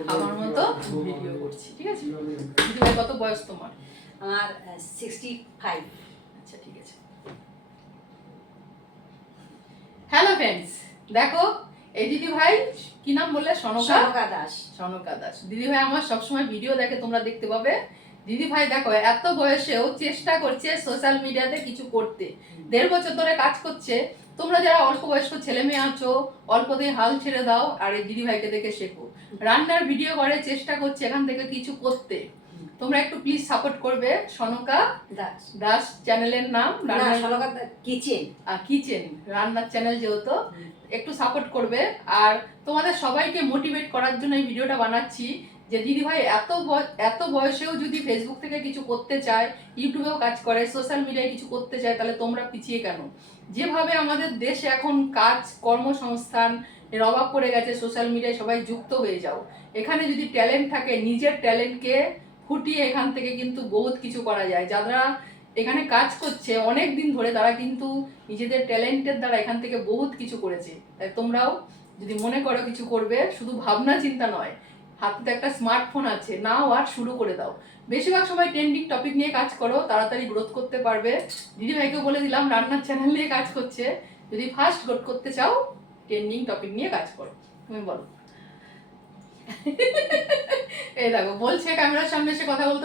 আমার মতো ভিডিও করছি, ঠিক আছে? দিদিভাই কত বয়স তোমার? আমার 65। আচ্ছা, ঠিক আছে। হ্যালো ফ্রেন্ডস, দেখো এই দিদিভাই কি নাম বললে? সনকা দাস। সনকা দাস দিদিভাই আমার সবসময় ভিডিও দেখে, তোমরা দেখতে পাবে। দিদিভাই দেখো এত বয়সেও চেষ্টা করছে সোশ্যাল মিডিয়াতে কিছু করতে। 1.5 বছর ধরে কাজ করছে। তোমরা যারা অল্প বয়স্ক ছেলে মেয়ে আছো, অল্পতেই হাল ছেড়ে দাও আর এই দিদিভাইকে দেখে শেখো। রান্নার ভিডিও করে, চেষ্টা করছে এখান থেকে কিছু করতে। তোমরা একটু প্লিজ সাপোর্ট করবে। সনকা দাস চ্যানেলের নাম, সনকা কিচেন কিচেন রান্নার চ্যানেল, যেহেতু একটু সাপোর্ট করবে। আর তোমাদের সবাইকে মোটিভেট করার জন্য এই ভিডিওটা বানাচ্ছি যে দিদিভাই এত বয়সেও যদি ফেসবুক থেকে কিছু করতে চায়, ইউটিউবেও কাজ করে, সোশ্যাল মিডিয়ায় কিছু করতে চায়, তাহলে তোমরা পিছিয়ে কেন? যেভাবে আমাদের দেশে এখন কাজ কর্মসংস্থান এর অভাব পড়ে গেছে, সোশ্যাল মিডিয়ায় সবাই যুক্ত হয়ে যাও। এখানে যদি ট্যালেন্ট থাকে, নিজের ট্যালেন্টকে ফুটিয়ে এখান থেকে কিন্তু বহুত কিছু করা যায়। যারা এখানে কাজ করছে অনেক দিন ধরে, তারা কিন্তু নিজেদের ট্যালেন্টের দ্বারা এখান থেকে বহুত কিছু করেছে। তাই তোমরাও যদি মনে করো কিছু করবে, শুধু ভাবনা চিন্তা নয়, হাতে একটা স্মার্টফোন আছে, নাও আর শুরু করে দাও। বেশিরভাগ সময় ট্রেন্ডিং টপিক নিয়ে কাজ করো, তাড়াতাড়ি গ্রোথ করতে পারবে। দিদিভাইকে বলে দিলাম রান্নার চ্যানেল নিয়ে কাজ করছে, যদি ফার্স্ট গ্রোথ করতে চাও ট্রেন্ডিং টপিক নিয়ে কাজ করো। তুমি বলো। এই দেখো বলছে ক্যামেরার সামনে এসে কথা বলতে।